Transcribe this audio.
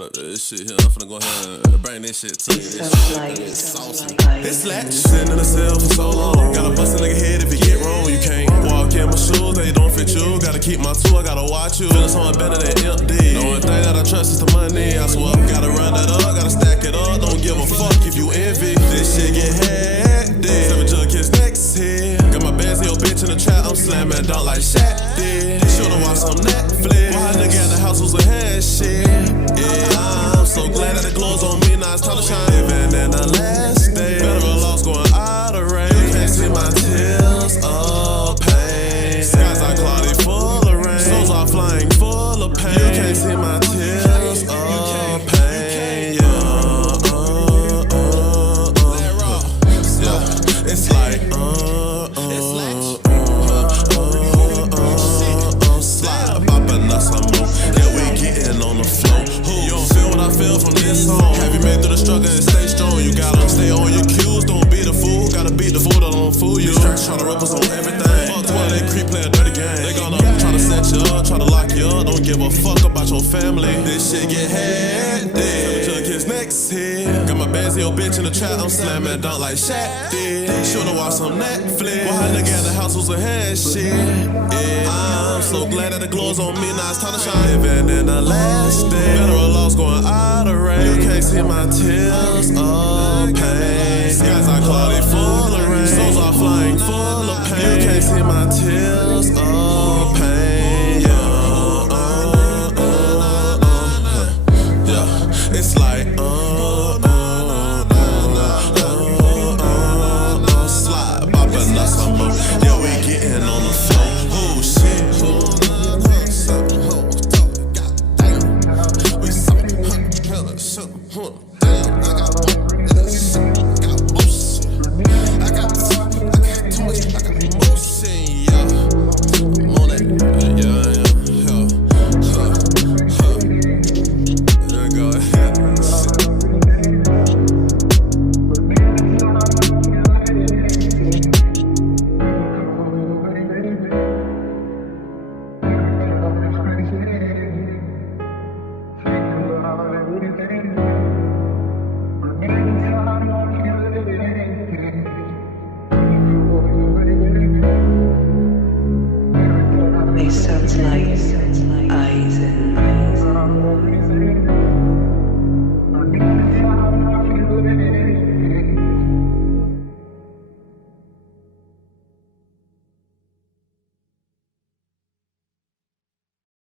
This shit here, I'm finna go ahead and bring this shit to you. This shit is saucy. It's Latch. Sitting in the cell for so long. Gotta bust a nigga head if you get wrong. You can't walk in my shoes, they don't fit you. Gotta keep my tool, I gotta watch you. Feeling something better than empty. The only thing that I trust is the money. I swear, gotta run that up, gotta stack it up. Don't give a fuck if you envy. This shit get hectic. 7 jug kids next here. Got my bands, yo bitch in the trap. I'm slamming dunk like Shaq did. Should've watched some Netflix. Why nigga at the house was a head shit. Yeah, I'm so glad that the glow's on me. Now it's time to shine. Living in the last day. Better loss going out of rain. You can't see my tears of pain. Skies are cloudy, full of rain. Souls are flying, full of pain. You can't see my tears of pain. Yeah, it's like slide, bopping us some more. Yeah, we getting on the floor. You don't feel what I feel from this song. Have you made through the struggle and stay strong? You gotta stay on your cues. Don't be the fool. Gotta beat the fool that don't fool you. Try to rip us on everything. Fuck why they creep, play a dirty game. They gonna try to set you up, try to lock you up. Don't give a fuck about your family. This shit get hectic. 7 jug kids next here. Got my bands, yo bitch in the trap. I'm slamming dunk like Shaq did. Should've watched some Netflix. Why nigga at the house was a head shit. Yeah, I'm so glad that the glow's on me. Now it's time to shine. Living in the last day. Better loss going out of rain. You can't see my tears of pain. Skies are cloudy, full of rain. Souls are flying, full of pain. You can't see my tears